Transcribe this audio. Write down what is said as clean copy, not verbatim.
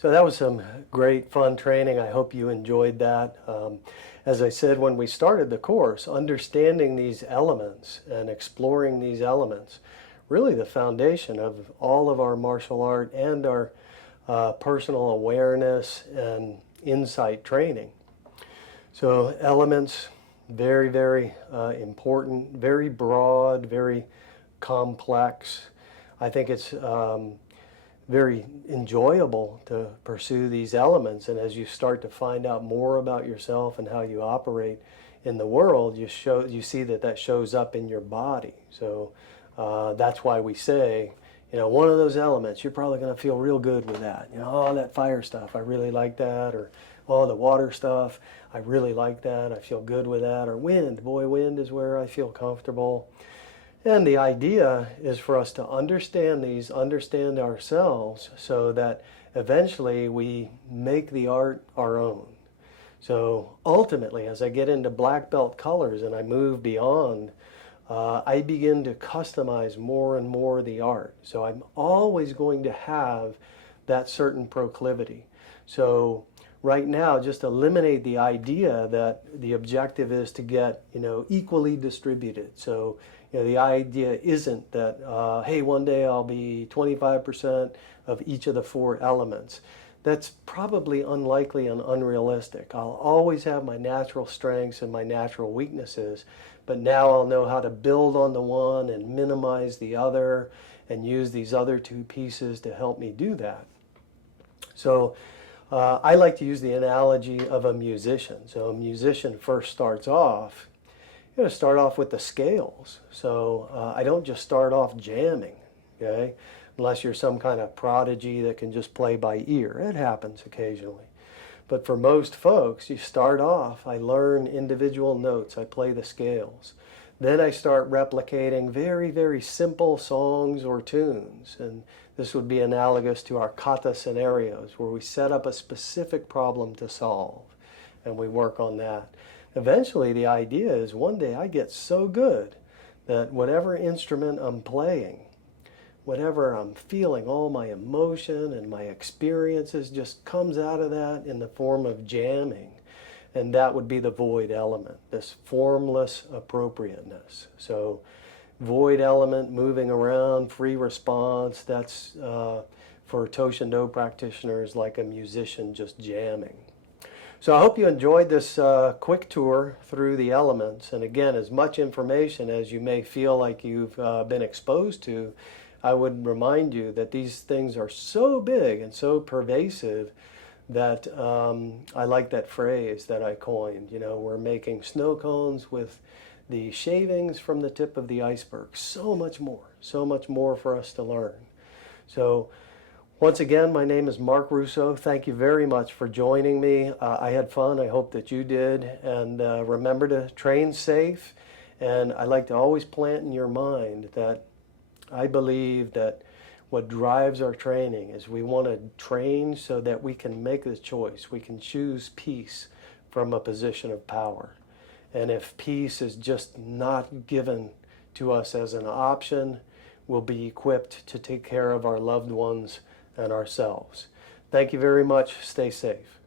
So that was some great fun training. I hope you enjoyed that. As I said when we started the course, understanding these elements and exploring these elements, really the foundation of all of our martial art and our personal awareness and insight training. So elements, very, very important, very broad, very complex. I think it's very enjoyable to pursue these elements, and as you start to find out more about yourself and how you operate in the world, you see that shows up in your body. So that's why we say, one of those elements, you're probably going to feel real good with that. Oh, that fire stuff, I really like that. Or, oh, the water stuff, I really like that. I feel good with that. Or wind, boy, wind is where I feel comfortable. And the idea is for us to understand these, understand ourselves, so that eventually we make the art our own. So ultimately, as I get into black belt colors and I move beyond, I begin to customize more and more the art. So I'm always going to have that certain proclivity. So right now, just eliminate the idea that the objective is to get, equally distributed. So, the idea isn't that, hey, one day I'll be 25% of each of the four elements. That's probably unlikely and unrealistic. I'll always have my natural strengths and my natural weaknesses, but now I'll know how to build on the one and minimize the other and use these other two pieces to help me do that. So I like to use the analogy of a musician. So a musician first starts off, start off with the scales. So I don't just start off jamming, okay? Unless you're some kind of prodigy that can just play by ear. It happens occasionally. But for most folks, you start off, I learn individual notes, I play the scales. Then I start replicating very, very simple songs or tunes. And this would be analogous to our kata scenarios, where we set up a specific problem to solve, and we work on that. Eventually, the idea is one day I get so good that whatever instrument I'm playing, whatever I'm feeling, all my emotion and my experiences just comes out of that in the form of jamming. And that would be the void element, this formless appropriateness. So void element, moving around, free response, that's for Toshindo practitioners like a musician just jamming. So I hope you enjoyed this quick tour through the elements. And again, as much information as you may feel like you've been exposed to, I would remind you that these things are so big and so pervasive that I like that phrase that I coined. We're making snow cones with the shavings from the tip of the iceberg. So much more for us to learn. So once again, my name is Mark Russo. Thank you very much for joining me. I had fun. I hope that you did. And remember to train safe. And I like to always plant in your mind that I believe that what drives our training is we want to train so that we can make the choice. We can choose peace from a position of power. And if peace is just not given to us as an option, we'll be equipped to take care of our loved ones and ourselves. Thank you very much. Stay safe.